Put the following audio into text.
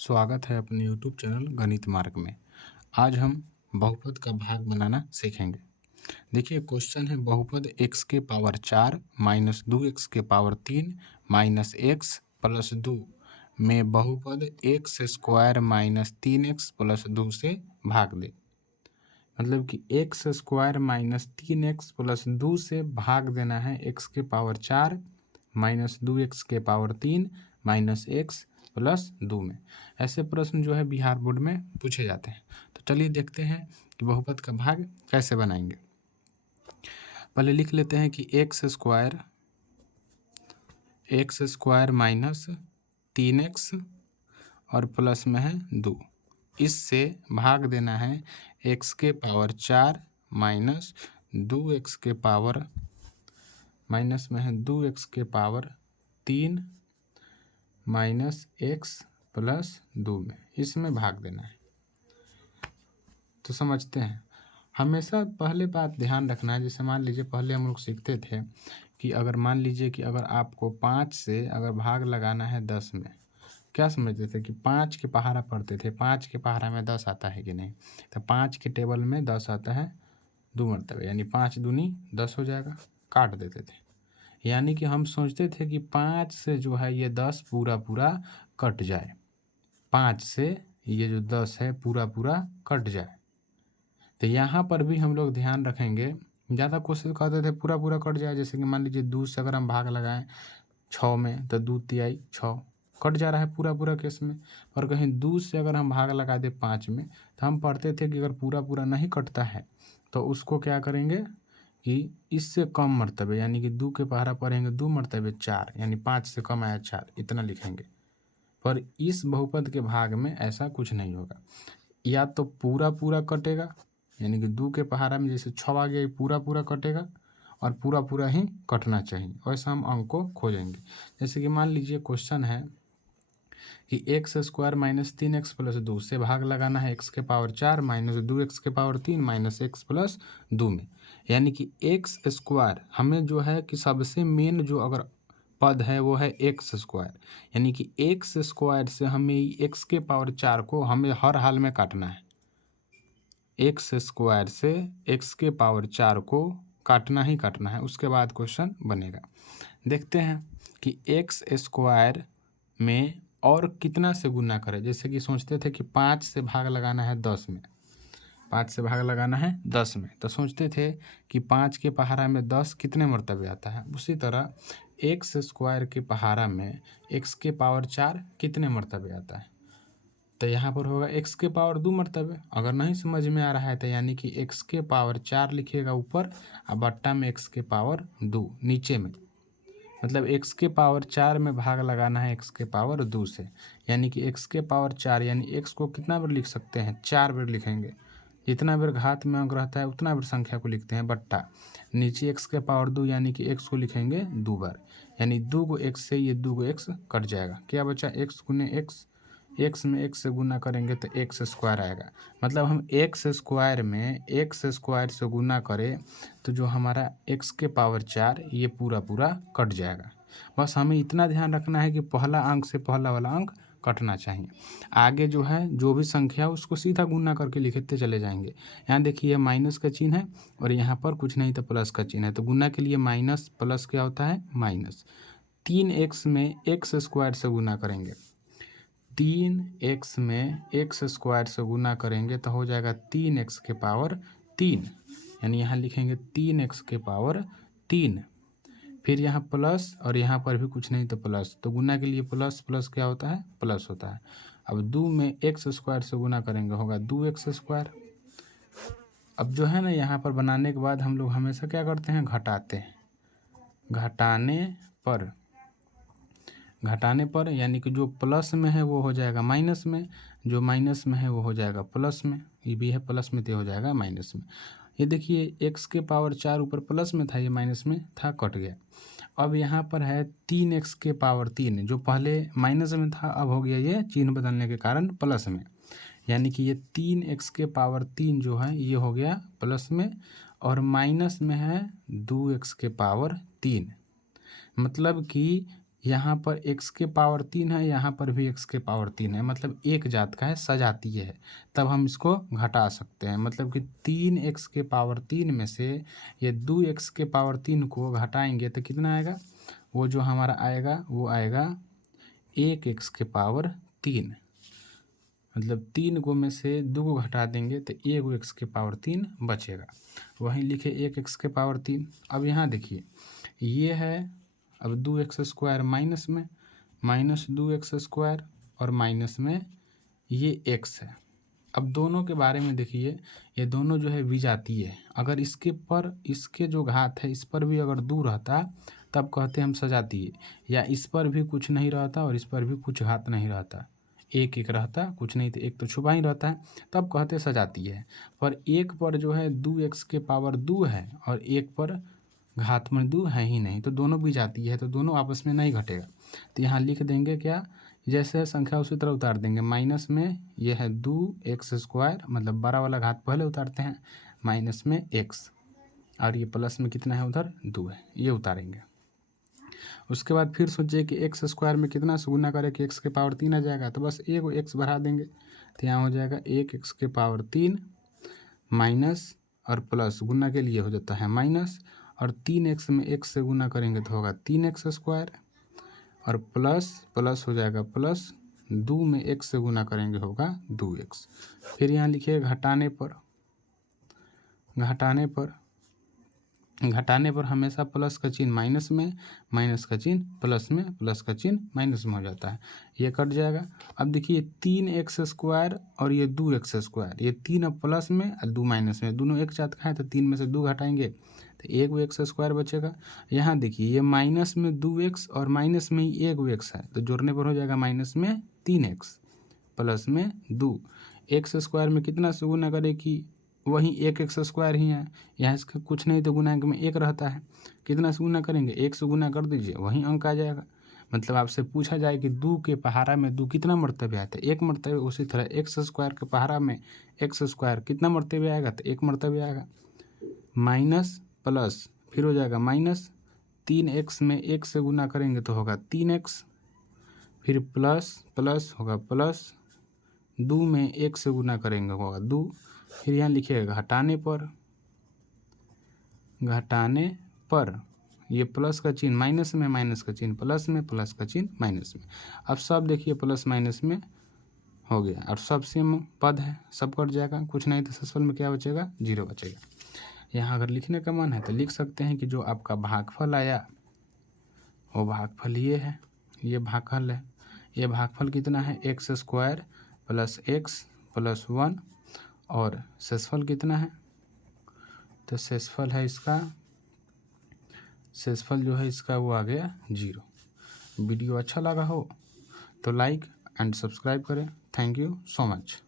स्वागत है अपने YouTube चैनल गणित मार्ग में। आज हम बहुपद का भाग बनाना सीखेंगे। देखिए क्वेश्चन है बहुपद x के पावर 4 माइनस 2x के पावर 3 माइनस x प्लस 2 में बहुपद x square minus 3x plus 2 से भाग दे। मतलब कि x square minus 3x plus 2 से भाग देना है x के पावर 4 माइनस 2x के पावर 3 माइनस x प्लस 2 में। ऐसे प्रश्न जो है बिहार बोर्ड में पूछे जाते हैं। तो चलिए देखते हैं कि बहुपद का भाग कैसे बनाएंगे। पहले लिख लेते हैं कि एक्स स्क्वायर माइनस 3x और प्लस में है 2, इससे भाग देना है x के पावर 4 माइनस 2x के पावर माइनस में है 2x के पावर 3 माइनस x प्लस 2 में, इसमें भाग देना है। तो समझते हैं, हमेशा पहले बात ध्यान रखना है। जैसे मान लीजिए पहले हम लोग सीखते थे कि अगर मान लीजिए कि अगर आपको 5 से अगर भाग लगाना है 10 में, क्या समझते थे कि 5 के पहाड़ा पढ़ते थे, 5 के पहाड़ा में 10 आता है कि नहीं। तो 5 के टेबल में 10 आता है 2 मरतबे, यानी 5 दूनी 10 हो जाएगा, काट देते थे। यानी कि हम सोचते थे कि 5 से जो है ये 10 पूरा पूरा कट जाए, 5 से ये जो 10 है पूरा पूरा कट जाए। तो यहाँ पर भी हम लोग ध्यान रखेंगे, ज़्यादा कोशिश करते थे पूरा पूरा कट जाए। जैसे कि मान लीजिए 2 से अगर हम भाग लगाएं 6 में तो 2 तिहाई 6 कट जा रहा है पूरा पूरा केस में। और कहीं 2 से अगर हम भाग लगा दें 5 में, तो हम पढ़ते थे कि अगर पूरा पूरा नहीं कटता है तो उसको क्या करेंगे कि इससे कम मरतबे, यानी कि 2 के पहाड़ा पढ़ेंगे 2 मरतबे 4, यानी 5 से कम आया 4, इतना लिखेंगे। पर इस बहुपद के भाग में ऐसा कुछ नहीं होगा, या तो पूरा पूरा कटेगा, यानी कि 2 के पहाड़ा में जैसे 6 आ गया पूरा पूरा कटेगा और पूरा पूरा ही कटना चाहिए। वैसा हम अंक को खोजेंगे। जैसे कि मान लीजिए क्वेश्चन है कि x square minus 3x plus 2 से भाग लगाना है x के पावर 4 माइनस 2x के पावर 3 माइनस x प्लस 2 में। यानी कि एक्स स्क्वायर हमें जो है कि सबसे मेन जो अगर पद है वो है एक्स स्क्वायर, यानी कि एक्स स्क्वायर से हमें x के पावर 4 को हमें हर हाल में काटना है। एक्स स्क्वायर से x के पावर 4 को काटना ही काटना है, उसके बाद क्वेश्चन बनेगा। देखते हैं कि एक्स स्क्वायर में और कितना से गुना करें। जैसे कि सोचते थे कि 5 से भाग लगाना है 10 में, 5 से भाग लगाना है 10 में, तो सोचते थे कि 5 के पहाड़ा में 10 कितने मरतबे आता है। उसी तरह एक्स स्क्वायर के पहाड़ा में x के पावर 4 कितने मरतबे आता है। तो यहाँ पर होगा x के पावर 2 मरतबे। अगर नहीं समझ में आ रहा है तो यानी कि x के पावर 4 लिखिएगा ऊपर और बट्टा में x के पावर 2 नीचे में। मतलब x के पावर 4 में भाग लगाना है x के पावर 2 से, यानी कि x के पावर 4, यानी x को कितना बार लिख सकते हैं, 4 बार लिखेंगे। जितना बार घात में अंक रहता है उतना बार संख्या को लिखते हैं, बट्टा नीचे x के पावर 2, यानी कि x को लिखेंगे 2 बार, यानी 2 को x से ये 2 को x कट जाएगा। क्या बचा, x गुने x, x में x से गुना करेंगे तो x स्क्वायर आएगा। मतलब हम x स्क्वायर में x स्क्वायर से गुना करें तो जो हमारा x के पावर 4 ये पूरा पूरा कट जाएगा। बस हमें इतना ध्यान रखना है कि पहला अंक से पहला वाला अंक कटना चाहिए। आगे जो है जो भी संख्या उसको सीधा गुना करके लिखते चले जाएंगे। यहाँ देखिए माइनस का चिन्ह है और यहाँ पर कुछ नहीं तो प्लस का चिन्ह है, तो गुना के लिए माइनस प्लस क्या होता है माइनस। 3x में x स्क्वायर से गुना करेंगे, 3x में x स्क्वायर से गुना करेंगे तो हो जाएगा 3x के पावर 3, यानी यहाँ लिखेंगे 3x के पावर 3। फिर यहाँ प्लस और यहाँ पर भी कुछ नहीं तो प्लस, तो गुना के लिए प्लस प्लस क्या होता है प्लस होता है। अब 2 में x स्क्वायर से गुना करेंगे होगा 2x स्क्वायर। अब जो है ना यहाँ पर बनाने के बाद हम लोग हमेशा क्या करते हैं, घटाते हैं। घटाने पर यानी कि जो प्लस में है वो हो जाएगा माइनस में, जो माइनस में है वो हो जाएगा प्लस में। ये भी है प्लस में तो हो जाएगा माइनस में। ये देखिए x के पावर 4 ऊपर प्लस में था, ये माइनस में था, कट गया। अब यहाँ पर है 3x के पावर 3, जो पहले माइनस में था अब हो गया ये चिन्ह बदलने के कारण प्लस में, यानी कि ये 3x के पावर 3 जो है ये हो गया प्लस में, और माइनस में है 2x के पावर 3। मतलब कि यहाँ पर x के पावर 3 है, यहाँ पर भी x के पावर 3 है, मतलब एक जात का है, सजातीय है, तब हम इसको घटा सकते हैं। मतलब कि 3x के पावर 3 में से ये 2x के पावर 3 को घटाएंगे तो कितना आएगा, वो जो हमारा आएगा वो आएगा 1x के पावर 3। मतलब 3 को में से 2 को घटा देंगे तो 1x के पावर 3 बचेगा। वहीं लिखे 1x के पावर 3। अब यहाँ देखिए ये है, अब 2x स्क्वायर माइनस में, माइनस 2x स्क्वायर और माइनस में ये x है। अब दोनों के बारे में देखिए, ये दोनों जो है विजातीय है। अगर इसके पर इसके जो घात है इस पर भी अगर 2 रहता तब कहते हम सजातीय, या इस पर भी कुछ नहीं रहता और इस पर भी कुछ घात नहीं रहता, एक एक रहता, कुछ नहीं तो एक तो छुपा ही रहता है, तब कहते सजातीय है। पर एक पर जो है 2x के पावर 2 है और एक पर घात में 2 है ही नहीं, तो दोनों विजातीय है, तो दोनों आपस में नहीं घटेगा। तो यहाँ लिख देंगे क्या, जैसे संख्या उसी तरह उतार देंगे। माइनस में ये है 2x स्क्वायर, मतलब बड़ा वाला घात पहले उतारते हैं, माइनस में x, और ये प्लस में कितना है उधर 2 है, ये उतारेंगे। उसके बाद फिर सोचिए कि x स्क्वायर में कितना से गुना करें कि x के पावर 3 आ जाएगा, तो बस एक x बढ़ा देंगे, तो यहाँ हो जाएगा 1x के पावर 3 माइनस और प्लस, गुना के लिए हो जाता है माइनस, और 3x में x से गुना करेंगे तो होगा 3x स्क्वायर, और प्लस प्लस हो जाएगा प्लस, 2 में x से गुना करेंगे होगा 2x। फिर यहाँ लिखिए घटाने पर, घटाने पर हमेशा प्लस का चिन्ह माइनस में, माइनस का चिन्ह प्लस में, प्लस का चिन्ह माइनस में हो जाता है, ये कट जाएगा। अब देखिए 3x स्क्वायर और ये 2x स्क्वायर, ये 3 अब प्लस में और 2 माइनस में, दोनों एक साथ खाएँ तो 3 में से 2 घटाएंगे तो 1x स्क्वायर बचेगा। यहाँ देखिए ये माइनस में 2x और माइनस में ही 1x है, तो जोड़ने पर हो जाएगा माइनस में 3x प्लस में 2। x स्क्वायर में कितना से गुना करें कि वही 1x स्क्वायर ही है, यहाँ इसका कुछ नहीं तो गुणांक में 1 रहता है, कितना से गुना करेंगे 1 से गुना कर दीजिए, वही अंक आ जाएगा। मतलब आपसे पूछा जाए कि 2 के पहाड़ा में 2 कितना मरतबे आता है, 1 मरतबे, उसी तरह x स्क्वायर के पहाड़ा में x स्क्वायर कितना मरतबे आएगा, तो 1 मरतबे आएगा। माइनस प्लस फिर हो जाएगा माइनस, 3x में 1 से गुना करेंगे तो होगा 3x, फिर प्लस प्लस होगा प्लस, 2 में 1 से गुना करेंगे होगा 2, फिर यहाँ लिखिएगा घटाने पर ये प्लस का चिन्ह माइनस में, माइनस का चिन्ह प्लस में, प्लस का चिन्ह माइनस में। अब सब देखिए प्लस माइनस में हो गया, और सब सेम पद है, सब कट जाएगा, कुछ नहीं तो शेषफल में क्या बचेगा, 0 बचेगा। यहाँ अगर लिखने का मन है तो लिख सकते हैं कि जो आपका भागफल आया वो भागफल ये है, ये भागफल है। ये भागफल कितना है, x square plus x plus 1, और शेषफल कितना है, तो शेषफल है इसका, शेषफल जो है इसका वो आ गया 0। वीडियो अच्छा लगा हो तो लाइक एंड सब्सक्राइब करें। Thank you so much.